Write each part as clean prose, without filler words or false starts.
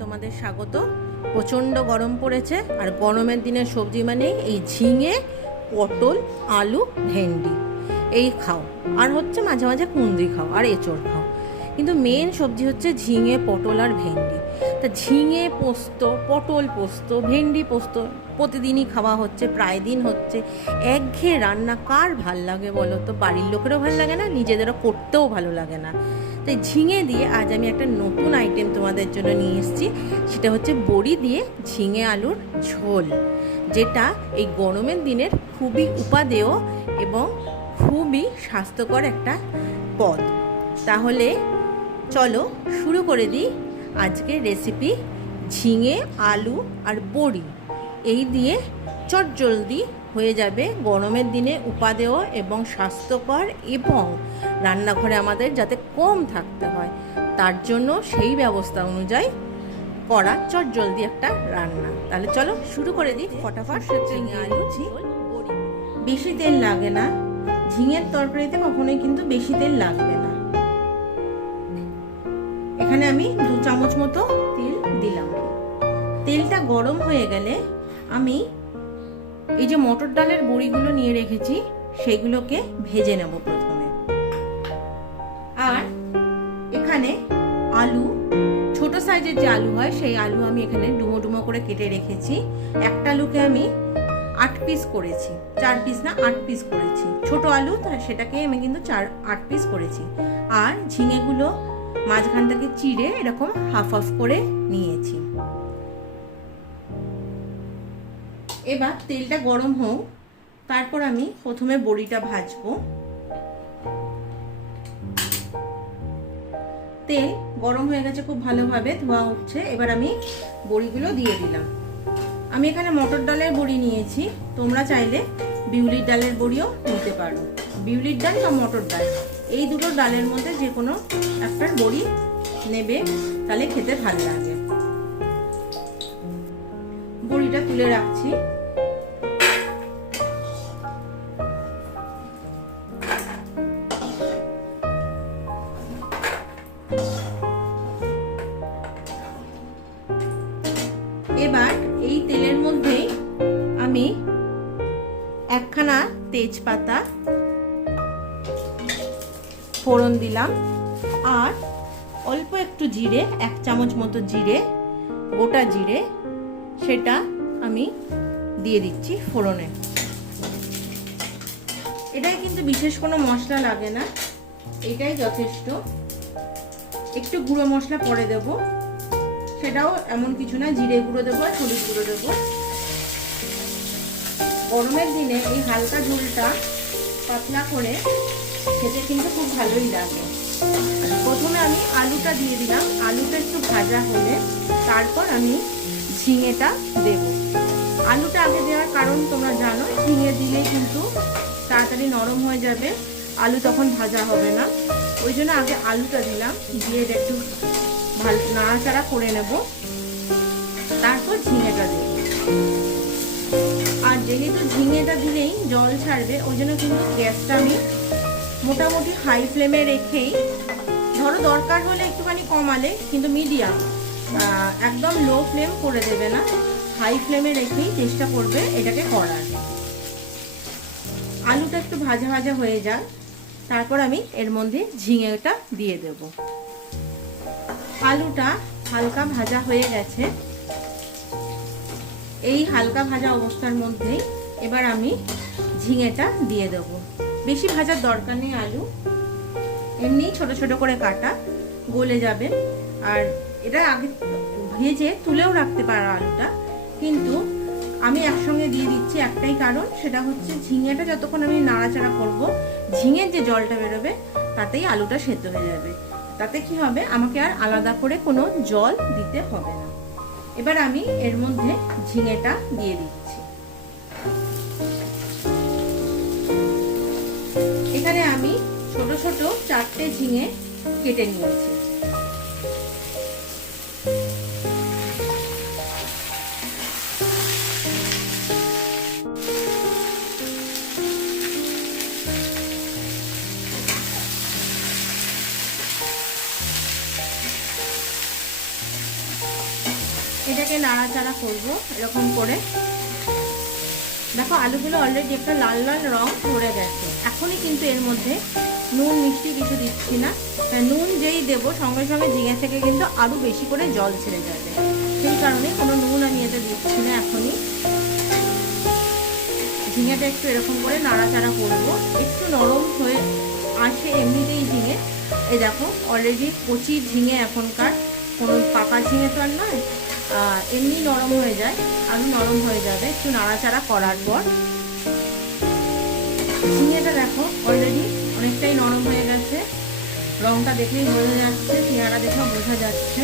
তোমাদের স্বাগত। প্রচণ্ড গরম পড়েছে, আর গরমের দিনের সবজি মানে এই ঝিঙে, পটল, আলু, ভেন্ডি এই খাও, আর হচ্ছে মাঝে মাঝে কুঁদরি খাও, আর এঁচড় খাও। কিন্তু মেন সবজি হচ্ছে ঝিঙে, পটল আর ভেন্ডি। তা ঝিঙে পোস্ত, পটল পোস্ত, ভেন্ডি পোস্ত প্রতিদিনই খাওয়া হচ্ছে, প্রায় দিন হচ্ছে। একঘেয়ে রান্না কার ভাল লাগে বলো তো? বাড়ির লোকেরও ভালো লাগে না, নিজেদেরও করতেও ভালো লাগে না। তাই ঝিঙে দিয়ে আজ আমি একটা নতুন আইটেম তোমাদের জন্য নিয়ে এসেছি। সেটা হচ্ছে বড়ি দিয়ে ঝিঙে আলুর ঝোল, যেটা এই গরমের দিনের খুবই উপাদেয় এবং খুবই স্বাস্থ্যকর একটা পদ। তাহলে চলো শুরু করে দিই আজকের রেসিপি। ঝিঙে, আলু আর বড়ি এই দিয়ে চটজলদি হয়ে যাবে, গরমের দিনে উপাদেয় এবং স্বাস্থ্যকর, এবং রান্নাঘরে আমাদের যাতে কম থাকতে হয় তার জন্য সেই ব্যবস্থা অনুযায়ী করা চটজলদি একটা রান্না। তাহলে চলো শুরু করে দিই ফটাফট। ঝিঙে আলু ঝোল বড়ি, বেশি তেল লাগে না। ঝিঙের তরকারিতে কখনোই কিন্তু বেশি তেল লাগবে না। এখানে আমি 2 চামচ মতো তেল দিলাম। তেলটা গরম হয়ে গেলে আমি এই যে মটর ডালের বড়িগুলো নিয়ে রেখেছি সেগুলোকে ভেজে নেব প্রথমে। আর এখানে আলু, ছোট সাইজের যে আলু হয় সেই আলু আমি এখানে ডুমো ডুমো করে কেটে রেখেছি। একটা আলুকে আমি 8 পিস করেছি, 4 পিস না 8 পিস করেছি। ছোট আলু, সেটাকে আমি কিন্তু 8 পিস করেছি। আর ঝিঙেগুলো মাঝখানটাকে চিড়ে এরকম হাফ হাফ করে নিয়েছি। এবার তেলটা গরম হোক, তারপর আমি প্রথমে বড়িটা ভাজবো। তেল গরম হয়ে গেছে, খুব ভালোভাবে ধোয়া উঠছে। এবার আমি বড়িগুলো দিয়ে দিলাম। আমি এখানে মটর ডালের বড়ি নিয়েছি, তোমরা চাইলে বিউলির ডালের বড়িও নিতে পারো। বিউলির ডাল বা মটর ডাল, এই দুটো ডালের মধ্যে যে কোনো একটা বড়ি নেবে, তাহলে খেতে ভালো লাগে। বড়িটা তুলে রাখছি। এবার এই তেলের মধ্যেই আমি একখানা তেজপাতা ফোড়ন দিলাম, আর অল্প একটু জিরে, 1 চামচ মতো জিরে, গোটা জিরে, সেটা আমি দিয়ে দিচ্ছি ফোড়নে। এটাই কিন্তু বিশেষ কোনো মশলা লাগে না, এটাই যথেষ্ট। একটু গুঁড়ো মশলা পরে দেব, সেটাও এমন কিছু না, জিরে গুঁড়ো দেবো আর হলুদ গুঁড়ো দেবো। গরমের দিনে এই হালকা ঝোলটা পাতলা করে খেতে কিন্তু খুব ভালোই লাগে। প্রথমে আমি আলুটা দিয়ে দিলাম। আলুটা একটু ভাজা হলে তারপর আমি ঝিঙেটা দেব। আলুটা আগে দেওয়ার কারণ তোমরা জানো, ঝিঙে দিলে কিন্তু তাড়াতাড়ি নরম হয়ে যাবে, আলু তখন ভাজা হবে না। ওই জন্য আগে আলুটা দিলাম, দিয়ে একটু ভালো নাড়াচাড়া করে নেব, তারপর ঝিঙেটা দেব। আর যেহেতু ঝিঙেটা দিলেই জল ছাড়বে, ওই জন্য কিন্তু গ্যাসটা আমি মোটামুটি হাই ফ্লেমে রেখেই, ধরো দরকার হলে একটুখানি কমালে, কিন্তু মিডিয়াম, একদম লো ফ্লেম করে দেবে না, হাই ফ্লেমে রেখেই চেষ্টা করবে এটাকে করার। আলুটা একটু ভাজা ভাজা হয়ে যাক, তারপর আমি এর মধ্যে ঝিঙেটা দিয়ে দেব। আলুটা হালকা ভাজা হয়ে গেছে। এই হালকা ভাজা অবস্থার মধ্যেই এবার আমি ঝিঙেটা দিয়ে দেব। বেশি ভাজার দরকার নেই, আলু এমনি ছোট ছোট করে কাটা, গলে যাবে। আর এটা আগে ভেজে তুলেও রাখতে পারো আলুটা, কিন্তু আমি একসঙ্গে দিয়ে দিচ্ছি একটাই কারণ, সেটা হচ্ছে ঝিঙেটা যতক্ষণ আমি নাড়াচাড়া করব, ঝিঙের যে জলটা বেরোবে তাতেই আলুটা সেদ্ধ হয়ে যাবে। তাতে কি হবে, আমাকে আর আলাদা করে কোনো জল দিতে হবে না। এবার আমি এর মধ্যে ঝিঙেটা দিয়ে দিচ্ছি। এখানে আমি ছোট ছোট 4টে ঝিঙে কেটে নিয়েছি। নাড়াচাড়া করব এরকম করে। দেখো আলুগুলো অলরেডি একটা লাল লাল রং ধরে গেছে। এখনই কিন্তু এর মধ্যে নুন মিষ্টি কিছু দিচ্ছি না, নুন যেই দেবো সঙ্গে সঙ্গে ঝিঙে থেকে কিন্তু আরও বেশি করে জল ছেড়ে যাবে, সেই কারণে কোনো নুন আমি এতে দিচ্ছি না এখনই। ঝিঙেটা একটু এরকম করে নাড়াচাড়া করব, একটু নরম হয়ে আসে এমনিতেই ঝিঙে। এই দেখো অলরেডি কচি ঝিঙে এখনকার, কোনো পাকা ঝিঙে তো আর নয়, এমনি নরম হয়ে যায়, আরও নরম হয়ে যাবে একটু নাড়াচাড়া করার পর। ঝিঙেটা দেখো অলরেডি অনেকটাই নরম হয়ে গেছে, রংটা দেখলেই বোঝা যাচ্ছে, পেয়ারা দেখেও বোঝা যাচ্ছে।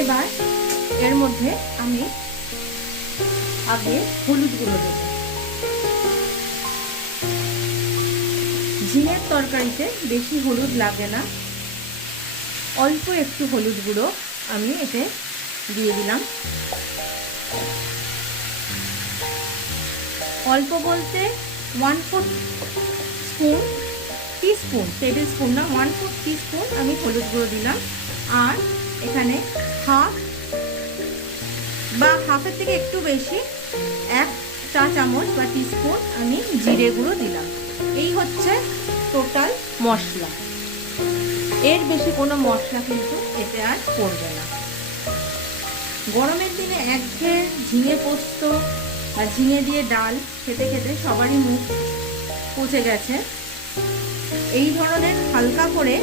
এবার এর মধ্যে আমি আগে হলুদ গুঁড়ো দেবো। ঝিঙের তরকারিতে বেশি হলুদ লাগে না, অল্প একটু হলুদ গুঁড়ো আমি এতে দিয়ে দিলাম। অল্প বলতে 1/4 স্পুন, টিস্পুন, টেবিল স্পুন না, 1/4 টিস্পুন আমি হলুদ গুঁড়ো দিলাম। আর এখানে হাফের থেকে একটু বেশি 1 চা চামচ বা টিস্পুন আমি জিরে গুঁড়ো দিলাম। এই হচ্ছে টোটাল মশলা, এর বেশি কোনো মশলা কিন্তু এতে আর পড়বে না। গরমের দিনে একঘেয়ে ঝিঙে পোস্ত বা ঝিঙে দিয়ে ডাল খেতে খেতে সবারই মুখ পচে গেছে। এই ধরনের হালকা করে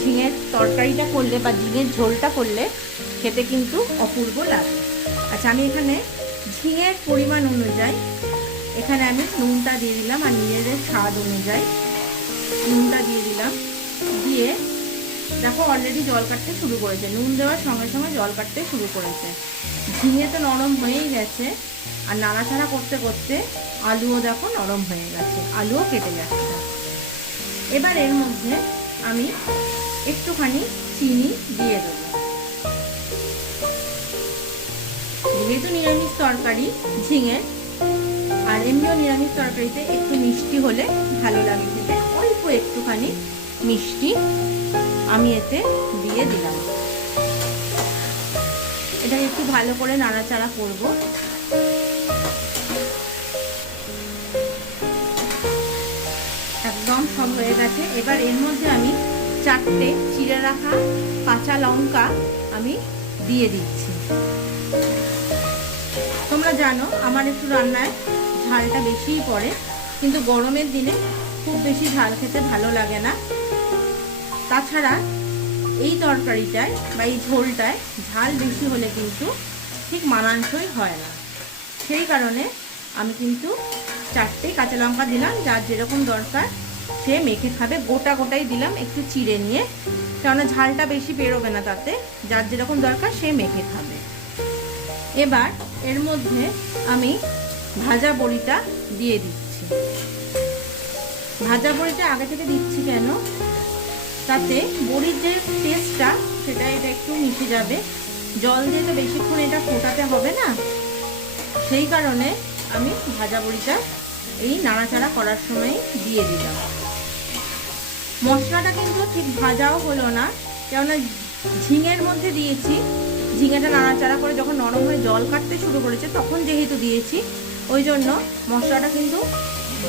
ঝিঙের তরকারিটা করলে বা ঝিঙের ঝোলটা করলে খেতে কিন্তু অপূর্ব লাগে। আচ্ছা, আমি এখানে ঝিঙের পরিমাণ অনুযায়ী এখানে আমি নুনটা দিয়ে দিলাম, আর নিজেদের স্বাদ অনুযায়ী নুনটা দিয়ে দিলাম। দিয়ে দেখো অলরেডি জল কাটতে শুরু করেছে, নুন দেওয়ার সঙ্গে সঙ্গে জল কাটতে শুরু করেছে। ঝিঙে তো নরম হয়েই গেছে, আর নাড়াচাড়া করতে করতে আলুও দেখো নরম হয়ে গেছে, আলুও কেটে যাচ্ছে। এবার এর মধ্যে আমি একটুখানি চিনি দিয়ে দেবো। যেহেতু নিরামিষ তরকারি ঝিঙে, আর এমনিও নিরামিষ তরকারিতে একটু মিষ্টি হলে ভালো লাগে খেতে, অল্প একটুখানি মিষ্টি আমি এতে দিয়ে দিলাম। এটা একটু ভালো করে নাড়াচাড়া করব। একদম সব হয়ে গেছে। এবার এর মধ্যে আমি 4টে চিড়ে রাখা কাঁচা লঙ্কা আমি দিয়ে দিচ্ছি। তোমরা জানো আমার একটু রান্নায় ঝালটা বেশিই পড়ে, কিন্তু গরমের দিনে খুব বেশি ঝাল খেতে ভালো লাগে না। তাছাড়া এই তরকারিটায় বা এই ঝোলটায় ঝাল বেশি হলে কিন্তু ঠিক মানানসই হয় না, সেই কারণে আমি কিন্তু 4টে কাঁচা লঙ্কা দিলাম। যার যেরকম দরকার সে মেখে খাবে, গোটা গোটাই দিলাম একটু চিড়ে নিয়ে, কেননা ঝালটা বেশি বেরোবে না তাতে, যার যেরকম দরকার সে মেখে খাবে। এবার এর মধ্যে আমি ভাজা বড়িটা দিয়ে দিচ্ছি। ভাজা বড়িটা আগে থেকে দিচ্ছি কেন, তাতে বড়ির যে টেস্টটা সেটা এটা একটু মিশে যাবে। জল দিয়ে তো বেশিক্ষণ এটা ফোটাতে হবে না, সেই কারণে আমি ভাজা বড়িটা এই নাড়াচাড়া করার সময় দিয়ে দিলাম। মশলাটা কিন্তু ঠিক ভাজাও হলো না, কেননা ঝিঙের মধ্যে দিয়েছি, ঝিঙেটা নাড়াচাড়া করে যখন নরম হয়ে জল কাটতে শুরু করেছে তখন যেহেতু দিয়েছি, ওই জন্য মশলাটা কিন্তু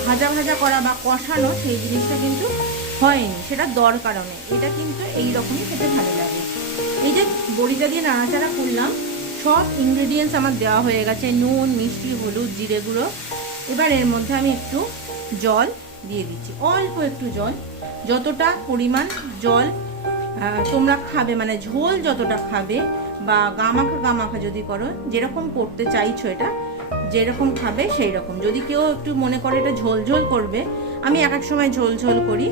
ভাজা ভাজা করা বা কষানো সেই জিনিসটা কিন্তু হয়নি, সেটা দরকারও নেই। এটা কিন্তু এইরকমই খেতে ভালো লাগে। এই যে বড়িটা দিয়ে নাড়াচাড়া করলাম, সব ইনগ্রেডিয়েন্টস আমার দেওয়া হয়ে গেছে, নুন মিষ্টি হলুদ জিরে গুঁড়ো। এবার এর মধ্যে আমি একটু জল দিয়ে দিচ্ছি, অল্প একটু জল, যতটা পরিমাণ জল তোমরা খাবে, মানে ঝোল যতটা খাবে বা গামাখা যদি করো, যেরকম করতে চাইছো এটা যেরকম খাবে সেই রকম। যদি কেউ একটু মনে করে এটা ঝোল ঝোল করবে, আমি এক এক সময় ঝোল ঝোল করি,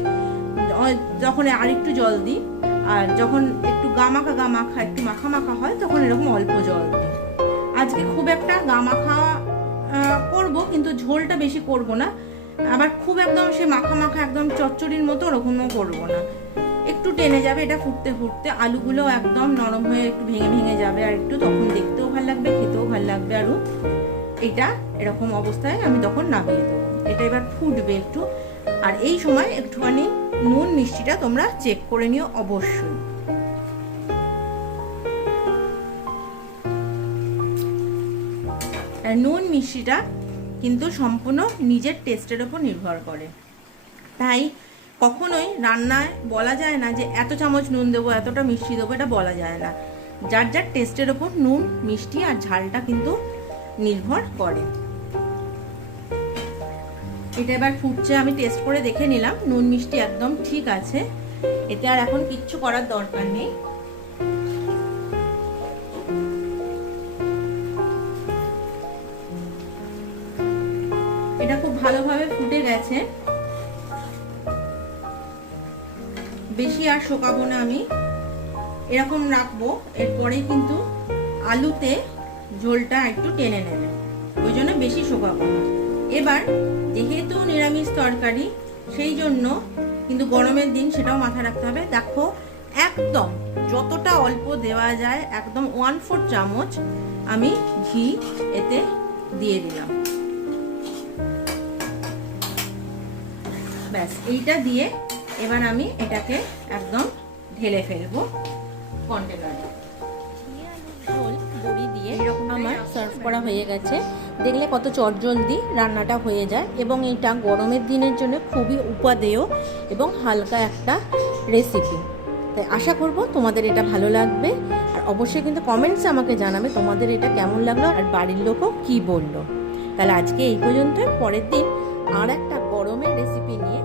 যখন আরেকটু জল দিই, আর যখন একটু গামাখা একটু মাখা মাখা হয় তখন এরকম অল্প জল দিই। আজকে খুব একটা গামাখা করব, কিন্তু ঝোলটা বেশি করব না, আবার খুব একদম সে মাখা মাখা একদম চচ্চড়ির মতো ওরকমও করব না, একটু টেনে যাবে এটা ফুটতে ফুটতে, আলুগুলো একদম নরম হয়ে একটু ভেঙে ভেঙে যাবে, আর একটু তখন দেখতেও ভালো লাগবে, খেতেও ভালো লাগবে আরও। এটা এরকম অবস্থায় আমি তখন নামিয়ে দেবো। এটা এবার ফুটবে একটু, আর এই সময় একটুখানি নুন মিষ্টিটা তোমরা চেক করে নিও অবশ্যই। আর নুন মিষ্টিটা কিন্তু সম্পূর্ণ নিজের টেস্টের ওপর নির্ভর করে। তাই কখনোই রান্নায় বলা যায় না যে এত চামচ নুন দেবো, এতটা মিষ্টি দেবো, এটা বলা যায় না। যার যার টেস্টের ওপর নুন, মিষ্টি আর ঝালটা কিন্তু নির্ভর করে। এটা এবার ফুটছে, আমি টেস্ট করে দেখে নিলাম, নুন মিষ্টি একদম ঠিক আছে। এতে আর এখন কিচ্ছু করার দরকার নেই। এটা খুব ভালোভাবে ফুটে গেছে, বেশি আর শোকাবো না, আমি এরকম রাখবো। এরপরে কিন্তু আলুতে ঝোলটা একটু টেনে নেবে, ওই জন্য বেশি শোকাবো না। এবার যেহেতু নিরামিষ তরকারি, সেই জন্য কিন্তু গরমের দিন সেটাও মাথায় রাখতে হবে। দেখো একদম যতটা অল্প দেওয়া যায়, একদম 1/4 চামচ আমি ঘি এতে দিয়ে দিলাম। ব্যাস, এইটা দিয়ে এবার আমি এটাকে একদম ঢেলে ফেলবো কন্টেনারে। ঝোল বড়ি দিয়ে আমার সার্ভ করা হয়ে গেছে। দেখলে কত চটজলদি রান্নাটা হয়ে যায়, এবং এটা গরমের দিনের জন্য খুবই উপাদেয় এবং হালকা একটা রেসিপি। তাই আশা করব তোমাদের এটা ভালো লাগবে, আর অবশ্যই কিন্তু কমেন্টসে আমাকে জানাবে তোমাদের এটা কেমন লাগলো আর বাড়ির লোকও কী বললো। তাহলে আজকে এই পর্যন্ত, পরের দিন আর একটা গরমের রেসিপি নিয়ে